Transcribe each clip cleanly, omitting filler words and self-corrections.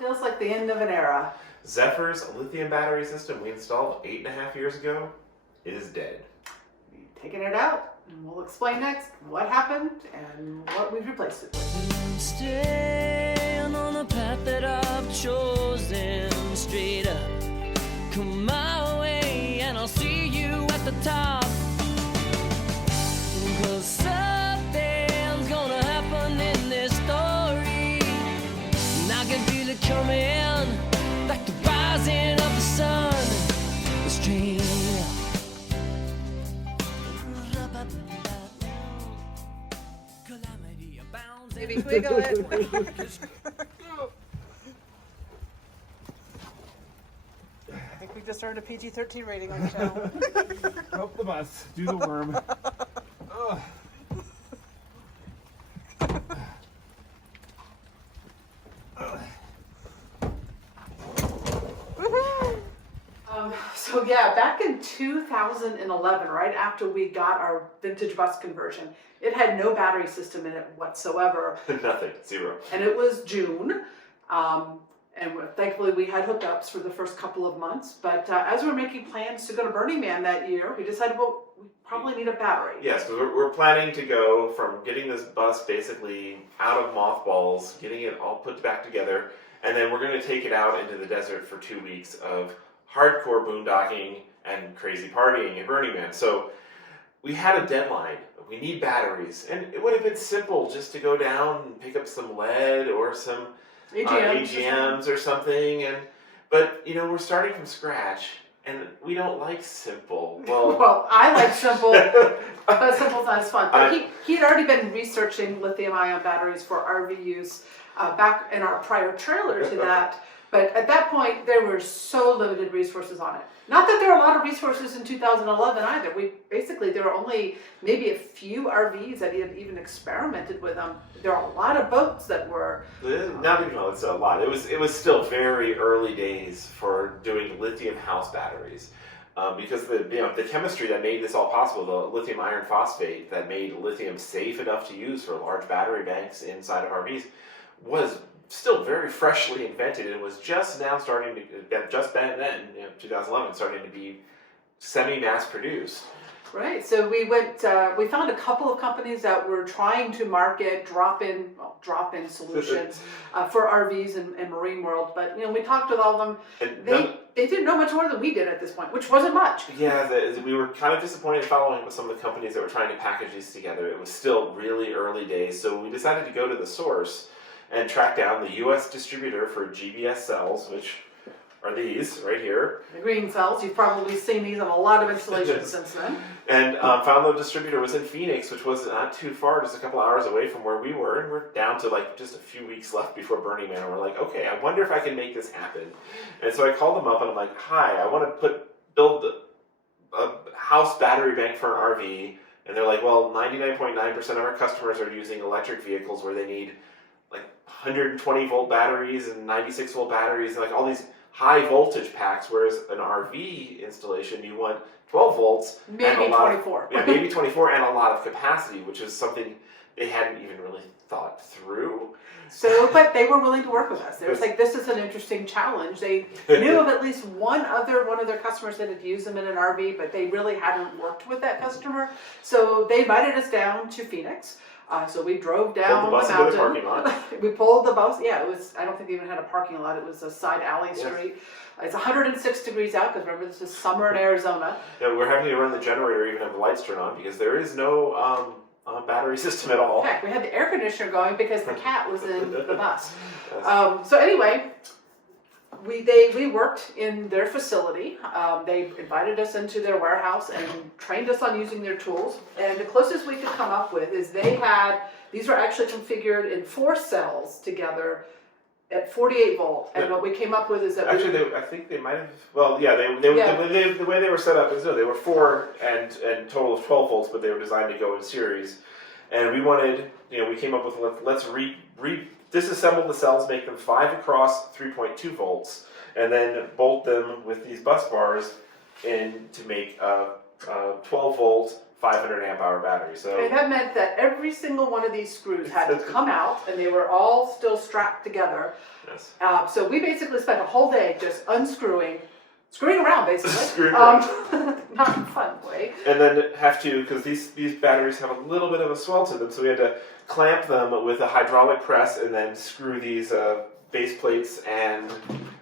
feels like the end of an era. Zephyr's lithium battery system we installed 8.5 years ago is dead. We've taken it out, and we'll explain next what happened and what we've replaced it with. Staying on the path that I've chosen, straight up. Come my way and I'll see you at the top. 'Cause something's gonna happen in this story, and I can feel it coming, like the rising of the sun. The strain. Calamity abounds. Maybe wiggle it. I think we just earned a PG-13 rating on the channel. Help the bus. Do the worm. Ugh. So yeah, back in 2011, right after we got our vintage bus conversion, it had no battery system in it whatsoever. Nothing, zero. And it was June. And thankfully we had hookups for the first couple of months. But as we were making plans to go to Burning Man that year, we decided, well, we probably need a battery. Yes, because we're planning to go from getting this bus basically out of mothballs, getting it all put back together, and then we're going to take it out into the desert for 2 weeks of hardcore boondocking and crazy partying at Burning Man. So we had a deadline. We need batteries. And it would have been simple just to go down and pick up some lead or some AGMs or something. But, you know, we're starting from scratch. And we don't like simple. Well, I like simple, but simple's not as fun. But he had already been researching lithium-ion batteries for RV use back in our prior trailer to that. But at that point, there were so limited resources on it. Not that there were a lot of resources in 2011 either. There were only maybe a few RVs that had even experimented with them. There are a lot of boats that were. Not even it's a lot. It was still very early days for doing lithium house batteries, because the chemistry that made this all possible, the lithium iron phosphate that made lithium safe enough to use for large battery banks inside of RVs, was still very freshly invented, and was just now starting to, just then, 2011, starting to be semi-mass produced. Right, so we found a couple of companies that were trying to market drop-in solutions for RVs and marine world, but we talked with all of them. And they didn't know much more than we did at this point, which wasn't much. Yeah, we were kind of disappointed following with some of the companies that were trying to package these together. It was still really early days, so we decided to go to the source and track down the U.S. distributor for GBS cells, which are these right here. The green cells. You've probably seen these on a lot of installations since then. And found the distributor was in Phoenix, which was not too far, just a couple hours away from where we were. And we're down to like just a few weeks left before Burning Man. And we're like, okay, I wonder if I can make this happen. And so I called them up and I'm like, hi, I want to build a house battery bank for an RV. And they're like, well, 99.9% of our customers are using electric vehicles where they need like 120 volt batteries and 96 volt batteries and like all these high voltage packs, whereas an RV installation you want 12 volts, maybe 24. Maybe 24 and a lot of capacity, which is something they hadn't even really thought through. So, but they were willing to work with us. They was like, this is an interesting challenge. They knew of at least one of their customers that had used them in an RV, but they really hadn't worked with that customer. So they invited us down to Phoenix. So we drove down the mountain. Into the parking lot. We pulled the bus. Yeah, it was. I don't think they even had a parking lot. It was a side alley street. It's 106 degrees out because remember this is summer in Arizona. Yeah, we're having to run the generator, even have the lights turned on because there is no battery system at all. Heck, we had the air conditioner going because the cat was in the bus. So anyway. We worked in their facility. They invited us into their warehouse and trained us on using their tools. And the closest we could come up with is these were actually configured in 4 cells together at 48 volt. And what we came up with is that I think they might have. Well, yeah, the way they were set up is they were 4 and total of 12 volts, but they were designed to go in series. And we wanted, we came up with let's disassemble the cells, make them 5 across 3.2 volts, and then bolt them with these bus bars in to make 12 volt, 500 amp hour battery. So And that meant that every single one of these screws had to come out, and they were all still strapped together. yes. So we basically spent a whole day just screwing around, basically. Screwing around. Not in a fun way. And then have to, because these batteries have a little bit of a swell to them, so we had to clamp them with a hydraulic press and then screw these base plates and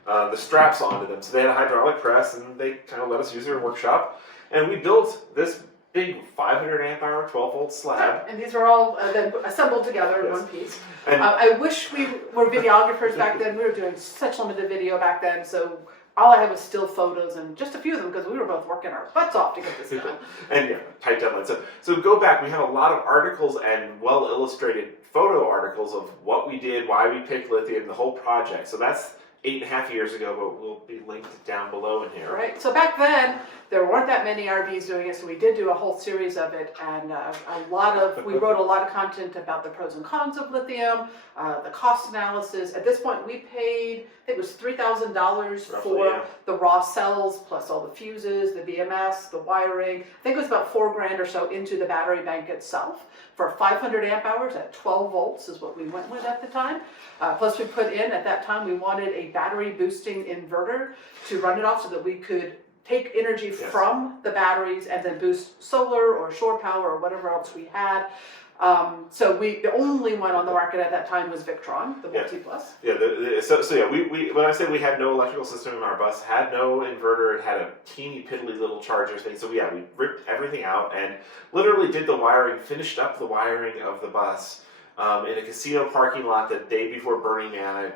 the straps onto them. So they had a hydraulic press, and they kind of let us use their workshop. And we built this big 500 amp hour, 12 volt slab. And these are all then assembled together in Yes. one piece. And I wish we were videographers back then. We were doing such limited video back then, so all I had was still photos and just a few of them because we were both working our butts off to get this done. and yeah, tight deadline. So go back. We have a lot of articles and well illustrated photo articles of what we did, why we picked lithium, the whole project. So that's 8.5 years ago, but will be linked down below in here. Right. So back then there weren't that many RVs doing it, so we did do a whole series of it, and we wrote a lot of content about the pros and cons of lithium, the cost analysis. At this point, we paid, I think it was $3,000 for yeah. the raw cells, plus all the fuses, the BMS, the wiring. I think it was about $4,000 or so into the battery bank itself. For 500 amp hours at 12 volts is what we went with at the time. Plus we put in, at that time, we wanted a battery boosting inverter to run it off so that we could take energy Yes. from the batteries and then boost solar or shore power or whatever else we had. So the only one on the market at that time was Victron, the Yeah. Multi-Plus. Yeah, so yeah, we when I say we had no electrical system in our bus, had no inverter, it had a teeny piddly little charger thing. So yeah, we ripped everything out and literally did the wiring, finished up the wiring of the bus in a casino parking lot the day before Burning Man. I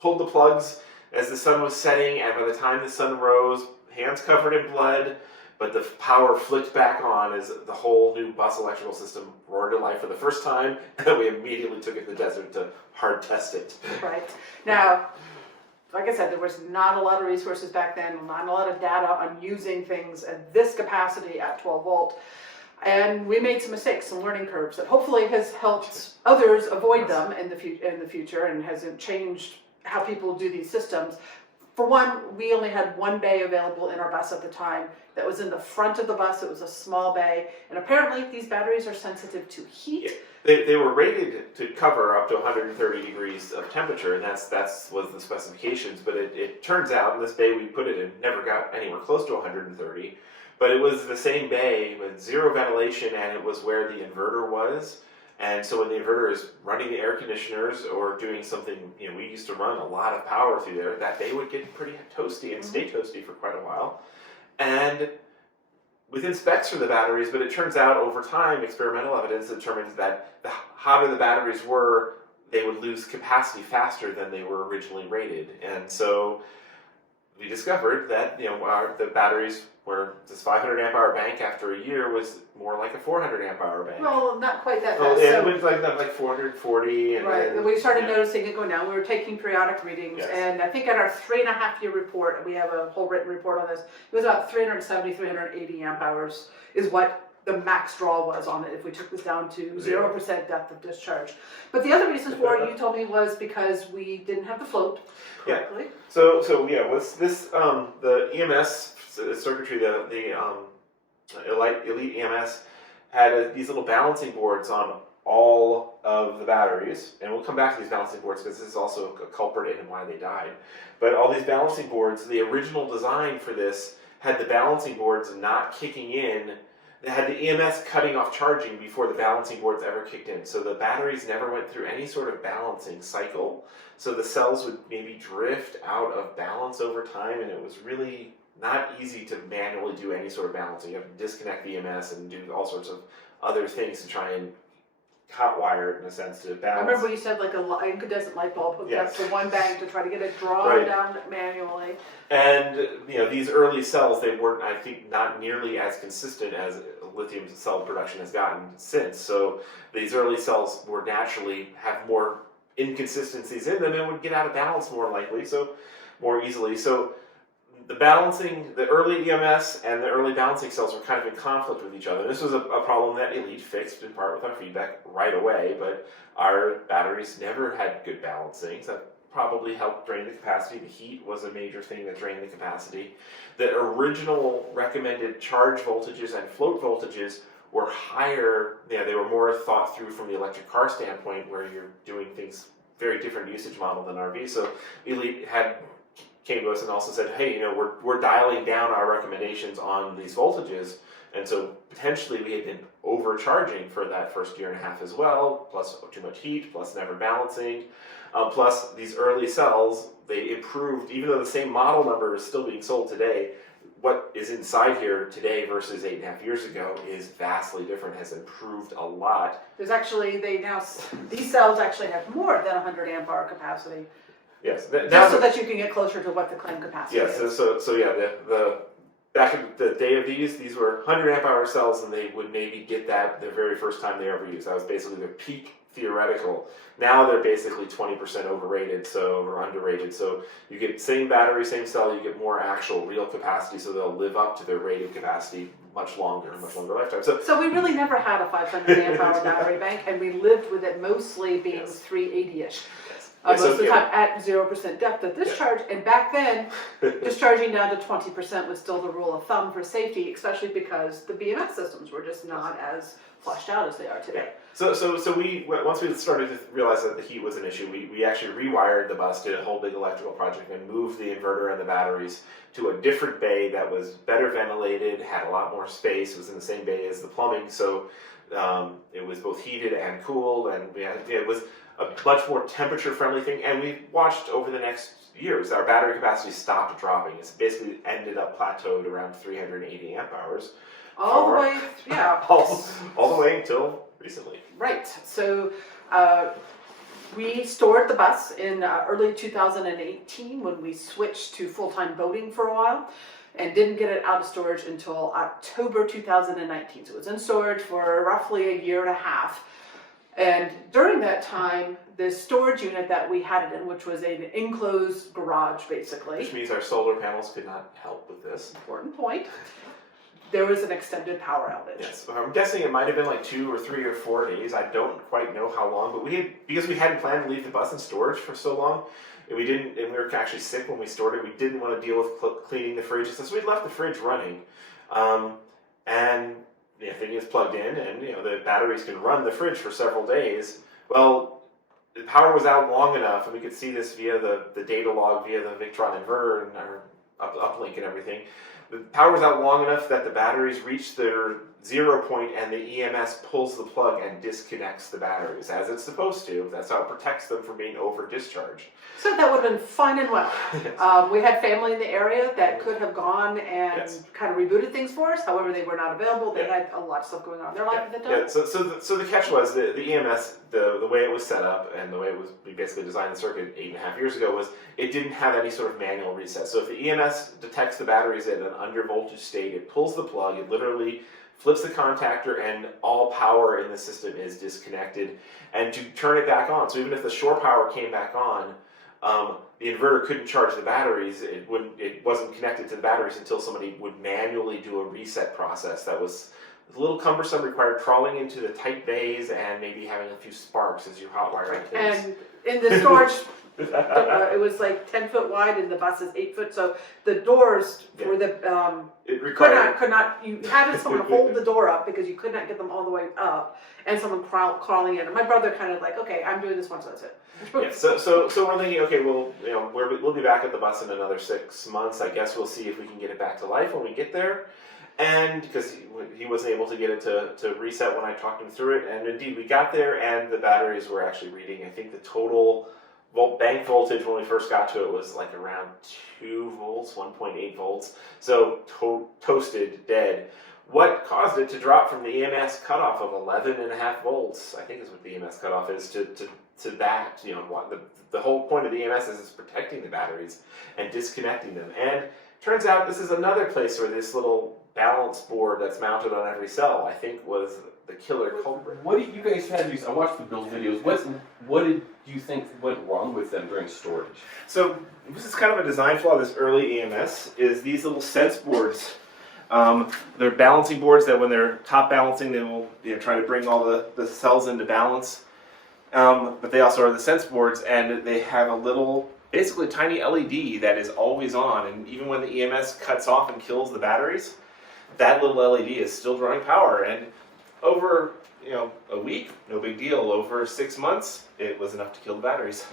pulled the plugs as the sun was setting, and by the time the sun rose, hands covered in blood, but the power flicked back on as the whole new bus electrical system roared to life for the first time, and then we immediately took it to the desert to hard test it. Right. Now, like I said, there was not a lot of resources back then, not a lot of data on using things at this capacity at 12 volt. And we made some mistakes, some learning curves that hopefully has helped others avoid them in the future and hasn't changed how people do these systems. For one, we only had one bay available in our bus at the time. That was in the front of the bus. It was a small bay. And apparently these batteries are sensitive to heat. They were rated to cover up to 130 degrees of temperature, and that was the specifications. But it turns out, in this bay we put it in, never got anywhere close to 130. But it was the same bay with zero ventilation, and it was where the inverter was. And so when the inverter is running the air conditioners or doing something, we used to run a lot of power through there, that bay would get pretty toasty and stay toasty for quite a while. And within specs for the batteries, but it turns out over time, experimental evidence determines that the hotter the batteries were, they would lose capacity faster than they were originally rated. And so we discovered that the batteries where this 500 amp hour bank after a year was more like a 400 amp hour bank. Well, not quite that Well, fast. it So, went like 440. And right, then, we started noticing it go down. We were taking periodic readings, Yes. and I think at our 3.5 year report, we have a whole written report on this, it was about 370, 380 amp hours is what the max draw was on it if we took this down to 0% depth of discharge. But the other reason for it, you told me, was because we didn't have the float correctly. Yeah. So yeah, was this the EMS circuitry, the Elite EMS had these little balancing boards on all of the batteries, and we'll come back to these balancing boards because this is also a culprit in why they died. But all these balancing boards, the original design for this had the balancing boards not kicking in. They had the EMS cutting off charging before the balancing boards ever kicked in. So the batteries never went through any sort of balancing cycle. So the cells would maybe drift out of balance over time, and it was really not easy to manually do any sort of balancing. You have to disconnect the EMS and do all sorts of other things to try and hotwire it in a sense to balance. I remember you said like a incandescent light bulb hooked Yes. up to one bank to try to get it drawn Right. down manually. And these early cells, they weren't, I think, not nearly as consistent as lithium cell production has gotten since. So these early cells were naturally have more inconsistencies in them and would get out of balance more easily. So the balancing, the early EMS and the early balancing cells were kind of in conflict with each other. This was a problem that Elite fixed in part with our feedback right away, but our batteries never had good balancing. So probably helped drain the capacity. The heat was a major thing that drained the capacity. The original recommended charge voltages and float voltages were higher. Yeah, they were more thought through from the electric car standpoint, where you're doing things very different usage model than RV. So Elite came to us and also said, hey, we're dialing down our recommendations on these voltages. And so potentially we had been overcharging for that first year and a half as well, plus too much heat, plus never balancing, plus these early cells, they improved, even though the same model number is still being sold today, what is inside here today versus 8.5 years ago is vastly different, has improved a lot. There's actually, these cells actually have more than 100 amp hour capacity. Yes. Just so that you can get closer to what the claim capacity is. Yes, so yeah, the back in the day of these were 100 amp hour cells, and they would maybe get that the very first time they ever used. That was basically their peak theoretical. Now they're basically 20% overrated, or underrated. So you get same battery, same cell, you get more actual real capacity, so they'll live up to their rated capacity much longer lifetime. So we really never had a 500 amp hour battery bank, and we lived with it mostly being 380-ish. Most of the time at 0% depth of discharge, and back then, discharging down to 20% was still the rule of thumb for safety, especially because the BMS systems were just not as flushed out as they are today. So once we started to realize that the heat was an issue, we actually rewired the bus, did a whole big electrical project, and moved the inverter and the batteries to a different bay that was better ventilated, had a lot more space, was in the same bay as the plumbing, so it was both heated and cooled, and it was a much more temperature-friendly thing, and we watched over the next years, our battery capacity stopped dropping. It's basically ended up plateaued around 380 amp hours. All the way, yeah. all the way until recently. Right, so we stored the bus in early 2018 when we switched to full-time boating for a while, and didn't get it out of storage until October 2019. So it was in storage for roughly a year and a half. And during that time, the storage unit that we had it in, which was an enclosed garage, basically. Which means our solar panels could not help with this. Important point. There was an extended power outage. Yes, I'm guessing it might have been like 2 or 3 or 4 days. I don't quite know how long, but because we hadn't planned to leave the bus in storage for so long, and we were actually sick when we stored it. We didn't want to deal with cleaning the fridge, so we left the fridge running, and the thing is plugged in, and the batteries can run the fridge for several days. Well, the power was out long enough, and we could see this via the data log via the Victron inverter and our uplink and everything. The power was out long enough that the batteries reach their 0 point, and the EMS pulls the plug and disconnects the batteries, as it's supposed to. That's how it protects them from being over-discharged. So that would have been fine and well. Yes. We had family in the area that could have gone and kind of rebooted things for us. However, they were not available. They had a lot of stuff going on in their life at the time. Yeah. So the catch was the EMS, the way it was set up and the way we basically designed the circuit 8.5 years ago was it didn't have any sort of manual reset. So if the EMS detects the batteries at an under voltage state, it pulls the plug, it literally flips the contactor, and all power in the system is disconnected. And to turn it back on, so even if the shore power came back on, the inverter couldn't charge the batteries. It wasn't connected to the batteries until somebody would manually do a reset process. That was a little cumbersome, required crawling into the tight bays and maybe having a few sparks as you hotwire things. And in the storage, it was like 10 foot wide, and the bus is 8 foot. So the doors were could not. You had someone hold the door up because you could not get them all the way up, and someone crawling in. And my brother kind of like, okay, I'm doing this once, that's it. Yeah, so we're thinking, okay, well, we'll be back at the bus in another 6 months. I guess we'll see if we can get it back to life when we get there. And because he wasn't able to get it to reset when I talked him through it, and indeed we got there, and the batteries were actually reading. I think the total bank voltage when we first got to it was like around 2 volts, 1.8 volts. So toasted, dead. What caused it to drop from the EMS cutoff of 11.5 volts? I think is what the EMS cutoff is to that. The whole point of the EMS is protecting the batteries and disconnecting them. And turns out this is another place where this little balance board that's mounted on every cell, I think, was the killer culprit. What did you guys had use? I watched the build videos. What did you think went wrong with them during storage? So this is kind of a design flaw of this early EMS, is these little sense boards. They're balancing boards that when they're top balancing, they will try to bring all the cells into balance. But they also are the sense boards, and they have a little, basically tiny LED that is always on, and even when the EMS cuts off and kills the batteries, that little LED is still drawing power. And over a week, no big deal. Over 6 months, it was enough to kill the batteries.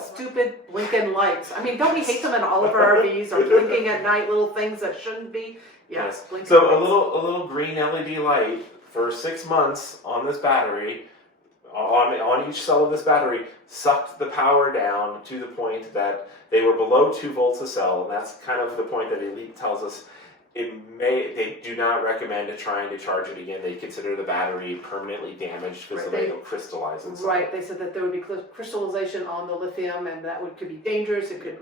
Stupid blinking lights. I mean, don't we hate them in all of our RVs, or blinking at night, little things that shouldn't be? Yes. Blinking So lights. a little green LED light for 6 months on this battery, on each cell of this battery, sucked the power down to the point that they were below 2 volts a cell, and that's kind of the point that Elite tells us. They do not recommend trying to charge it again. They consider the battery permanently damaged because Right, it'll crystallize inside. Right, they said that there would be crystallization on the lithium, and that could be dangerous. It could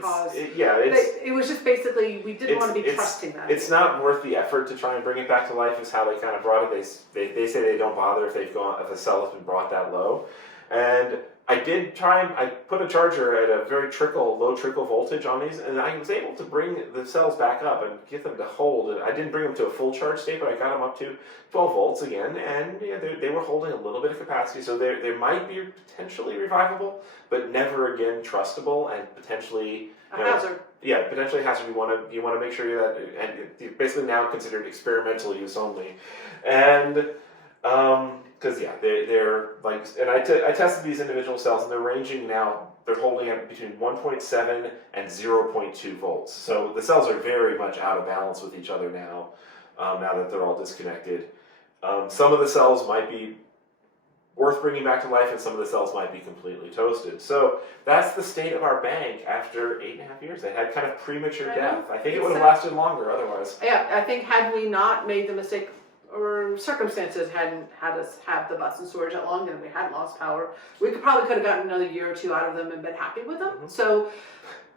cause. It was just basically, we didn't want to be trusting that. It's not worth the effort to try and bring it back to life. Is how they kind of brought it. They say they don't bother if if a cell has been brought that low, and I did try and I put a charger at a very low trickle voltage on these, and I was able to bring the cells back up and get them to hold. And I didn't bring them to a full charge state, but I got them up to 12 volts again, and they were holding a little bit of capacity. So they might be potentially revivable, but never again trustable, and potentially hazard. Yeah, potentially hazard. You want to make sure that, and it's basically now considered experimental use only, and. Because they're like, and I tested these individual cells, and they're ranging now. They're holding at between 1.7 and 0.2 volts. So the cells are very much out of balance with each other now. Now that they're all disconnected, some of the cells might be worth bringing back to life, and some of the cells might be completely toasted. So that's the state of our bank after 8.5 years. They had kind of premature death. I think it would have lasted longer otherwise. Yeah, I think had we not made the mistake, or circumstances hadn't had us have the bus in storage that long, and we hadn't lost power, we could have gotten another year or two out of them and been happy with them. Mm-hmm. So,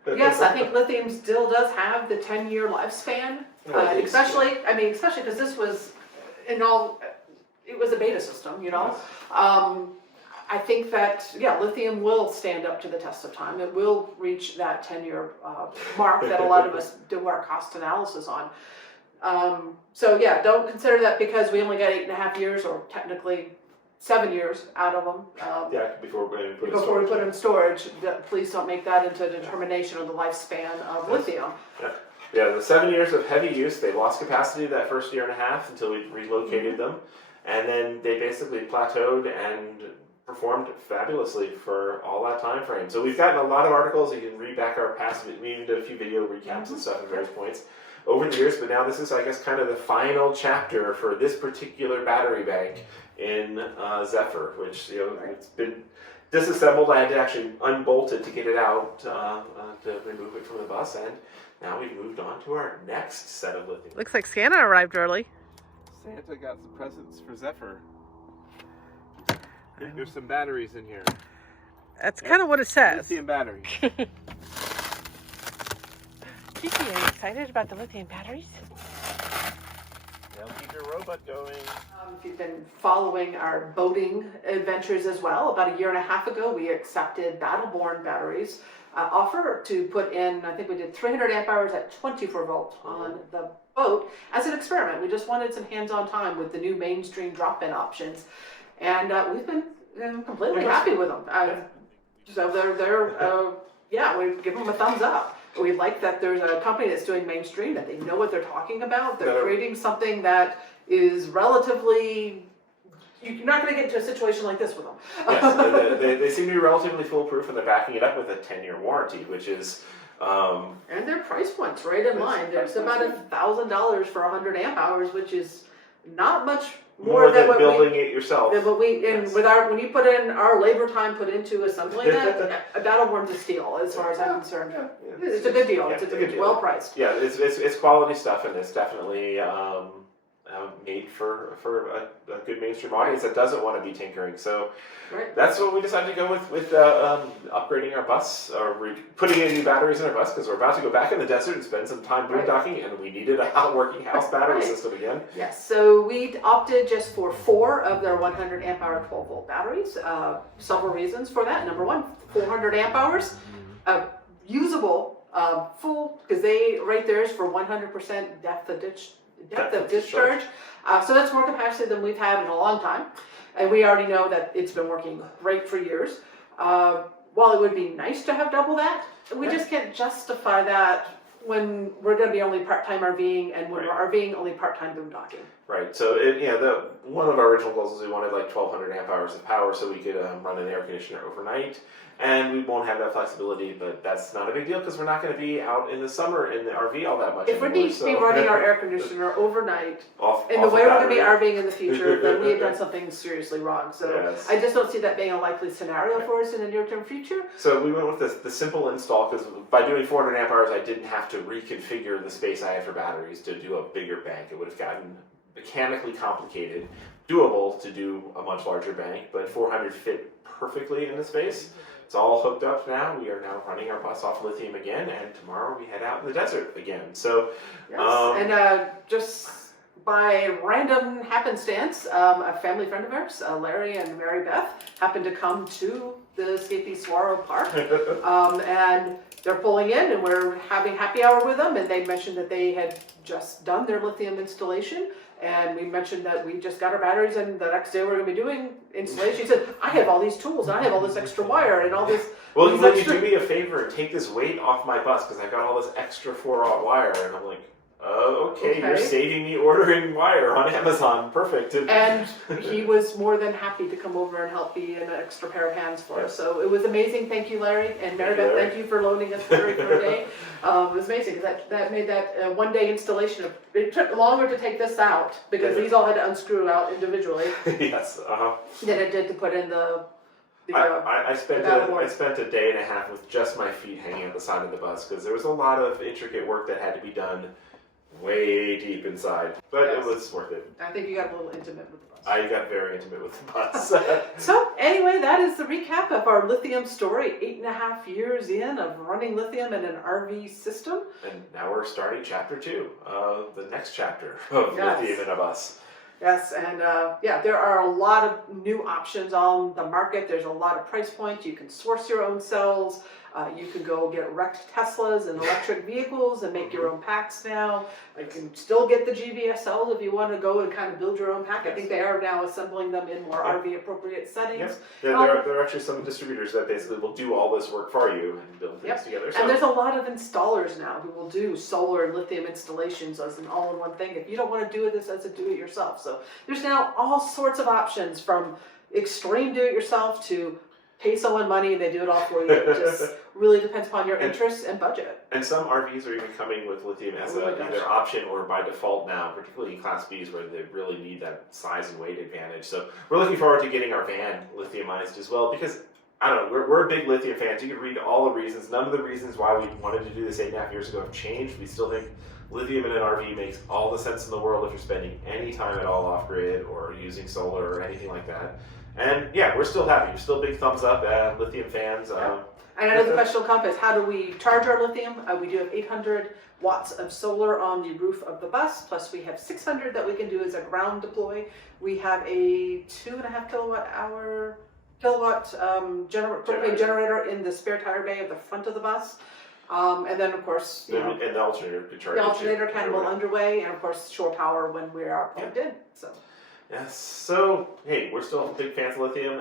yes, I think lithium still does have the 10-year lifespan, especially because this was it was a beta system, Yes. I think that, lithium will stand up to the test of time. It will reach that 10-year mark that a lot of us do our cost analysis on. Don't consider that because we only got 8.5 years, or technically 7 years out of them. Before we put it in storage. Please don't make that into a determination of the lifespan of lithium. Yeah, the 7 years of heavy use, they lost capacity that first 1.5 years until we relocated them, and then they basically plateaued and performed fabulously for all that time frame. So we've gotten a lot of articles. You can read back our past. We even did a few video recaps and stuff at various points over the years, but now this is, I guess, kind of the final chapter for this particular battery bank in Zephyr, which it's been disassembled. I had to actually unbolt it to get it out to remove it from the bus, and now we've moved on to our next set of lithium. Looks like Santa arrived early. Santa got some presents for Zephyr. There's some batteries in here. That's kind of what it says. Lithium batteries. Kiki, are you excited about the lithium batteries? They'll keep your robot going. If you've been following our boating adventures as well, about 1.5 years ago, we accepted Battleborn batteries offer to put in, I think we did 300 amp hours at 24 volts on the boat as an experiment. We just wanted some hands-on time with the new mainstream drop-in options, and we've been completely happy with them. So we give them a thumbs up. We like that there's a company that's doing mainstream, that they know what they're talking about. They're creating something that is relatively, you're not going to get into a situation like this with them. Yes, they seem to be relatively foolproof, and they're backing it up with a 10-year warranty, which is... and their price point's right in line. There's about $1,000 for 100 amp hours, which is not much more than what building it yourself. When you put in our labor time put into assembling that, a Battleborn's a steal as far as I'm concerned. It's a good deal. It's well priced. Yeah, it's quality stuff, and it's definitely made for a good mainstream audience that doesn't want to be tinkering. So that's what we decided to go with upgrading our bus, or putting in new batteries in our bus, because we're about to go back in the desert and spend some time boondocking, and we needed a working house battery system again. Yes, so we opted just for 4 of their 100 amp hour 12 volt batteries. Several reasons for that. Number one, 400 amp hours, usable, full, because right there is for 100% depth of depth of discharge. So that's more capacity than we've had in a long time. And we already know that it's been working great for years. While it would be nice to have double that, we just can't justify that when we're going to be only part-time RVing, and when we're RVing, only part-time boondocking. Right. So one of our original goals was we wanted like 1,200 amp hours of power so we could run an air conditioner overnight. And we won't have that flexibility, but that's not a big deal because we're not going to be out in the summer in the RV all that much. If we need to be running our air conditioner overnight, in the way we're going to be RVing in the future, then we have done something seriously wrong. So I just don't see that being a likely scenario for us in the near-term future. So we went with the simple install because by doing 400 amp hours, I didn't have to reconfigure the space I had for batteries to do a bigger bank. It would have gotten mechanically complicated, doable to do a much larger bank, but 400 fit perfectly in the space. It's all hooked up now. We are now running our bus off lithium again, and tomorrow we head out in the desert again. So, just by random happenstance, a family friend of ours, Larry and Mary Beth, happened to come to the Escapee Saguaro Park, and they're pulling in, and we're having happy hour with them, and they mentioned that they had just done their lithium installation. And we mentioned that we just got our batteries, and the next day we're going to be doing installation. She said, I have all these tools, and I have all this extra wire, and all this. Well, will you do me a favor and take this weight off my bus, because I got all this extra 4-aught wire. And I'm like, okay, you're saving me ordering wire on Amazon. Perfect. And he was more than happy to come over and help be an extra pair of hands for us. So it was amazing. Thank you, Larry. And Mary Beth, thank you for loaning us battery for a day. It was amazing because that made that one-day installation. It took longer to take this out because these all had to unscrew out individually. Yes. Than it did to put in the I spent a day and a half with just my feet hanging at the side of the bus because there was a lot of intricate work that had to be done way deep inside, but it was worth it. I think you got a little intimate with the bus. I got very intimate with the bus. So anyway, that is the recap of our lithium story. 8.5 years in of running lithium in an RV system. And now we're starting chapter 2, the next chapter of lithium in a bus. Yes, and there are a lot of new options on the market. There's a lot of price points. You can source your own cells. You can go get wrecked Teslas and electric vehicles and make your own packs now. You can still get the GVSLs if you want to go and kind of build your own pack. I think they are now assembling them in more RV appropriate settings. Yes. There are actually some distributors that basically will do all this work for you and build things together. So. And there's a lot of installers now who will do solar and lithium installations as an all-in-one thing if you don't want to do this as a do-it-yourself. So there's now all sorts of options from extreme do-it-yourself to pay someone money and they do it all for you. It just really depends upon your interests and budget. And some RVs are even coming with lithium as either option or by default now, particularly in Class Bs where they really need that size and weight advantage. So we're looking forward to getting our van lithiumized as well because, I don't know, we're big lithium fans. You can read all the reasons. None of the reasons why we wanted to do this 8.5 years ago have changed. We still think lithium in an RV makes all the sense in the world if you're spending any time at all off-grid or using solar or anything like that. And we're still happy. We're still big thumbs up lithium fans. And I know the question will come is how do we charge our lithium? We do have 800 watts of solar on the roof of the bus, plus we have 600 that we can do as a ground deploy. We have a 2.5 kilowatt propane generator in the spare tire bay at the front of the bus. And then, of course, and the alternator could charge. The alternator can go underway, and of course, shore power when we are plugged in. So. Yes. So, hey, we're still big fans of lithium.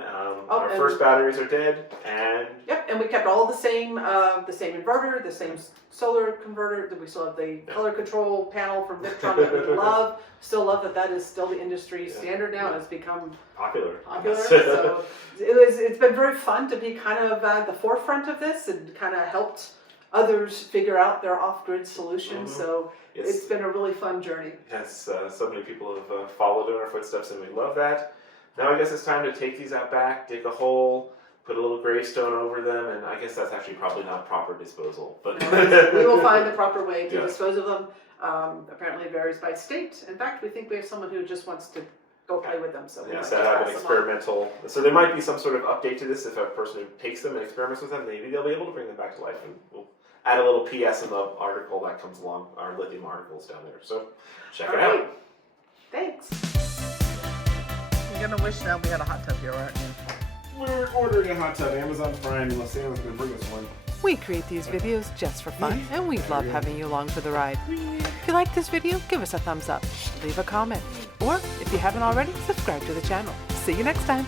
Our first batteries are dead, and and we kept all the same inverter, the same solar converter. We still have the color control panel from Victron that we love. Still love that is still the industry standard now. And it's become popular. So it's been very fun to be kind of at the forefront of this and kind of helped others figure out their off-grid solutions. So. It's been a really fun journey. Yes, so many people have followed in our footsteps, and we love that. Now I guess it's time to take these out back, dig a hole, put a little gravestone over them, and I guess that's actually probably not proper disposal. But we will find the proper way to dispose of them. Apparently it varies by state. In fact, we think we have someone who just wants to go play with them. So so have an experimental. So there might be some sort of update to this if a person who takes them and experiments with them, maybe they'll be able to bring them back to life, and we'll add a little PS in the article that comes along, our lithium articles down there. So check it out. Thanks. You're gonna wish now we had a hot tub here, aren't you? We're ordering a hot tub. Amazon Prime. Los Angeles gonna bring us one. We create these videos just for fun, and we love having you along for the ride. If you like this video, give us a thumbs up, leave a comment, or if you haven't already, subscribe to the channel. See you next time.